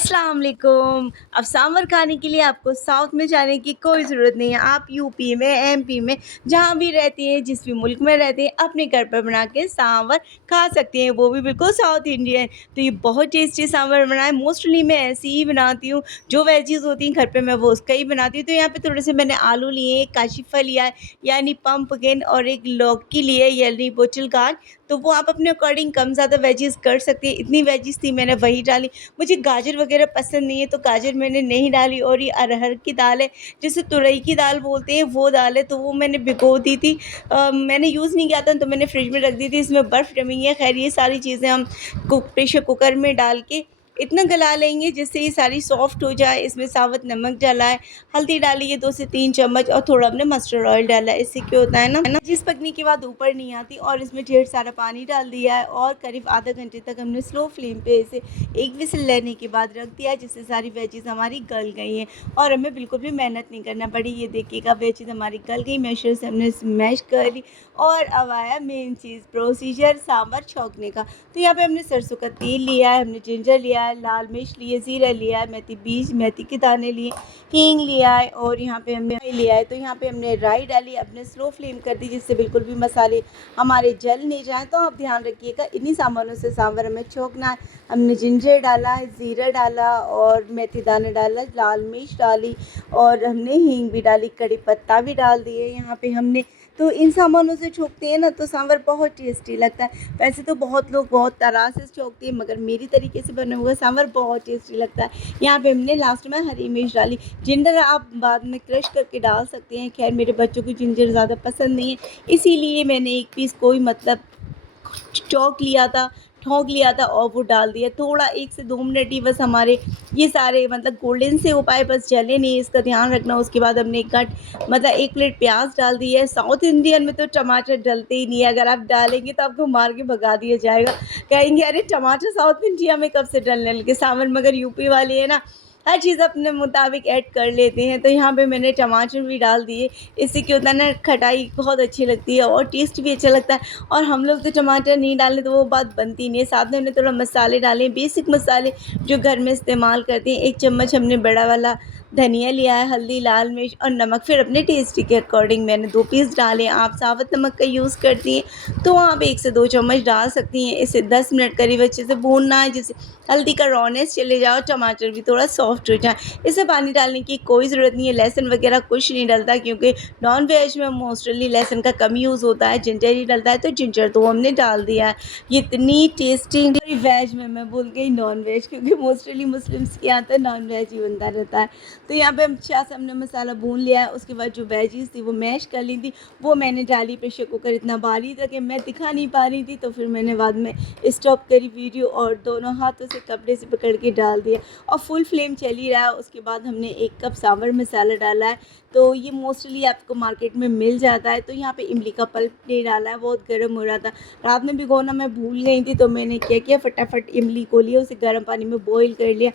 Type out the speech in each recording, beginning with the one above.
अस्सलाम वालेकुम। अब सांभर खाने के लिए आपको साउथ में जाने की कोई ज़रूरत नहीं है। आप यूपी में, एमपी में, जहाँ भी रहती हैं, जिस भी मुल्क में रहती हैं, अपने घर पर बना के सांभर खा सकती हैं, वो भी बिल्कुल साउथ इंडियन। तो ये बहुत टेस्टी सांभर बना है। मोस्टली मैं ऐसे ही बनाती हूँ, जो वेजीज़ होती हैं घर पे मैं वो उसका ही बनाती हूँ। तो यहाँ पे थोड़े से मैंने आलू लिए, एक काशी फल लिया है यानी पम्पकिन, और एक लौकी ली है यानी बोटल गार्ड। तो वो आप अपने अकॉर्डिंग कम ज़्यादा वेजीज़ कर सकती हैं। इतनी वेजीज़ थी मैंने वही डाली। मुझे गाजर वगैरह पसंद नहीं है तो गाजर मैंने नहीं डाली। और ये अरहर की दाल है, जिसे तुरई की दाल बोलते हैं, वो दाल है, तो वो मैंने भिगो दी थी। मैंने यूज़ नहीं किया था तो मैंने फ्रिज में रख दी थी। इसमें बर्फ़ जमी है। खैर ये सारी चीज़ें हम प्रेशर कुकर में डाल के इतना गला लेंगे जिससे ये सारी सॉफ्ट हो जाए। इसमें साबुत नमक डाला है, हल्दी डाली है 2 से 3 चम्मच, और थोड़ा हमने मस्टर्ड ऑयल डाला है। इससे क्या होता है ना, जिस पकने के बाद ऊपर नहीं आती। और इसमें ढेर सारा पानी डाल दिया है और करीब आधा घंटे तक हमने स्लो फ्लेम पे इसे एक विसल लेने के बाद रख दिया, जिससे सारी वेजीज़ हमारी गल गई हैं और हमें बिल्कुल भी मेहनत नहीं करना पड़ी। ये देखिएगा वेजीज़ हमारी गल गई, मैशर से हमने स्मैश कर ली। और अब आया मेन चीज़, प्रोसीजर सांभर छोंकने का। तो यहाँ पे हमने सरसों का तेल लिया है, हमने जिंजर लिया है, लाल मिर्च लिए, ज़ीरा लिया है, मेथी बीज, मेथी के दाने लिए, हींग लिया है, और यहाँ पे हमने राई लिया है। तो यहाँ पे हमने राई डाली, अपने स्लो फ्लेम कर दी जिससे बिल्कुल भी मसाले हमारे जल नहीं जाएँ। तो आप ध्यान रखिएगा, इन्हीं सामानों से सांभर हमें छोंकना है। हमने जिंजर डाला है, ज़ीरा डाला, और मेथी दाना डाला, लाल मिर्च डाली, और हमने हींग भी डाली, कड़ी पत्ता भी डाल दिए यहाँ पे हमने। तो इन सामानों से छोंकते हैं ना तो सांभर बहुत टेस्टी लगता है। वैसे तो बहुत लोग बहुत तरह से छोंकते हैं, मगर मेरी तरीके से बना हुआ सांभर बहुत टेस्टी लगता है। यहाँ पे हमने लास्ट में हरी मिर्च डाली। जिंजर आप बाद में क्रश करके डाल सकते हैं। खैर मेरे बच्चों को जिंजर ज़्यादा पसंद नहीं है, इसीलिए मैंने एक पीस कोई मतलब चौंक लिया था, ठोंक लिया था और वो डाल दिया। थोड़ा 1 से 2 मिनट ही बस हमारे ये सारे मतलब गोल्डन से हो पाए, बस जले नहीं, इसका ध्यान रखना। उसके बाद हमने मतलब 1 प्लेट प्याज डाल दी है। साउथ इंडियन में तो टमाटर डलते ही नहीं है, अगर आप डालेंगे तो आपको मार के भगा दिया जाएगा। कहेंगे अरे टमाटर साउथ इंडिया में कब से डलने लगे सांभर, मगर यूपी वाले हैं ना, हर चीज़ अपने मुताबिक ऐड कर लेते हैं। तो यहाँ पे मैंने टमाटर भी डाल दिए। इससे क्या होता है ना, खटाई बहुत अच्छी लगती है और टेस्ट भी अच्छा लगता है। और हम लोग तो टमाटर नहीं डालें तो वो बात बनती नहीं है। साथ में हमने थोड़ा मसाले डाले, बेसिक मसाले जो घर में इस्तेमाल करते हैं। 1 चम्मच हमने बड़ा वाला धनिया लिया है, हल्दी, लाल मिर्च और नमक। फिर अपने टेस्ट के अकॉर्डिंग मैंने 2 पीस डाले। आप साबुत नमक का यूज़ करती हैं तो आप 1 से 2 चम्मच डाल सकती हैं। इसे 10 मिनट करीब अच्छे से भूनना है, जिससे हल्दी का रॉनेस चले जाए, टमाटर भी थोड़ा सॉफ्ट हो जाए। इसे पानी डालने की कोई ज़रूरत नहीं है, लहसुन वगैरह कुछ नहीं डलता, क्योंकि नॉन वेज में मोस्टली लहसुन का कम यूज़ होता है, जिंजर ही डलता है। तो जिंजर तो हमने डाल दिया है। ये इतनी टेस्टी वेज में, मैं भूल गई नॉन वेज, क्योंकि मोस्टली मुस्लिम्स के यहाँ तो नॉन वेज ही बनता रहता है। तो यहाँ पे अच्छा सा हमने मसाला भून लिया है। उसके बाद जो वेजीज़ थी वो मैश कर ली थी, वो मैंने डाली। प्रेशर कुकर इतना भारी था कि मैं दिखा नहीं पा रही थी, तो फिर मैंने बाद में स्टॉप करी वीडियो और दोनों हाथों से कपड़े से पकड़ के डाल दिया, और फुल फ्लेम चल ही रहा है। उसके बाद हमने 1 कप सांभर मसाला डाला है, तो ये मोस्टली आपको मार्केट में मिल जाता है। तो यहाँ पे इमली का पल्प नहीं डाला है, बहुत गर्म हो रहा था, रात में भिगोना मैं भूल गई थी। तो मैंने क्या किया, फटाफट इमली को लिया, उसे गर्म पानी में बॉईल कर लिया,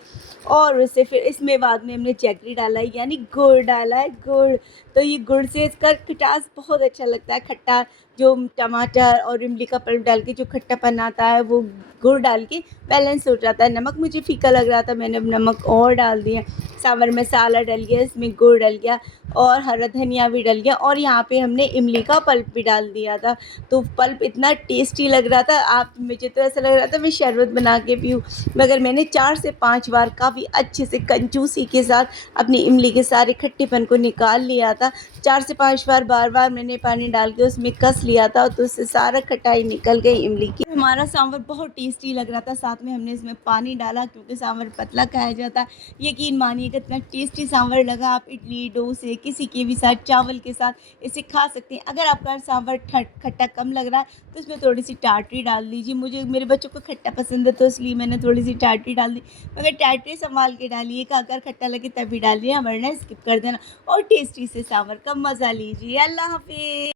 और उससे फिर इसमें बाद में हमने जैगरी डाला है यानी गुड़ डाला है, गुड़। तो ये गुड़ से इसका खटास बहुत अच्छा लगता है। खट्टा जो टमाटर और इमली का पल्प डाल के जो खट्टापन आता है, वो गुड़ डाल के बैलेंस हो जाता है। नमक मुझे फीका लग रहा था, मैंने अब नमक और डाल दिया। सांभर मसाला डल गया, इसमें गुड़ डल गया, और हरा धनिया भी डल गया, और यहाँ पे हमने इमली का पल्प भी डाल दिया था। तो पल्प इतना टेस्टी लग रहा था, मुझे तो ऐसा लग रहा था मैं शरबत बना के पीऊँ। मगर मैंने 4 से 5 बार काफ़ी अच्छे से कंजूसी के साथ अपनी इमली के सारे खट्टेपन को निकाल लिया था। 4 से 5 बार बार-बार मैंने पानी डाल के उसमें कस लिया था, तो उससे सारा खटाई निकल गई इमली की। हमारा सांभर बहुत टेस्टी लग रहा था। साथ में हमने इसमें पानी डाला, क्योंकि सांभर पतला खाया जाता है। यकीन मानिएगा इतना टेस्टी सांभर लगा, आप इडली, डोसे किसी के भी साथ, चावल के साथ इसे खा सकते हैं। अगर आपका सांभर खट्टा कम लग रहा है तो इसमें थोड़ी सी टाटरी डाल दीजिए। मुझे मेरे बच्चों को खट्टा पसंद है, तो इसलिए मैंने थोड़ी सी टाटरी डाल दी। मगर टाटरी संभाल के डालिएगा, अगर खट्टा लगे तभी डालिए, वरना स्किप कर देना। और टेस्टी से सांभर का मज़ा लीजिए। अल्लाह हाफ़िज़।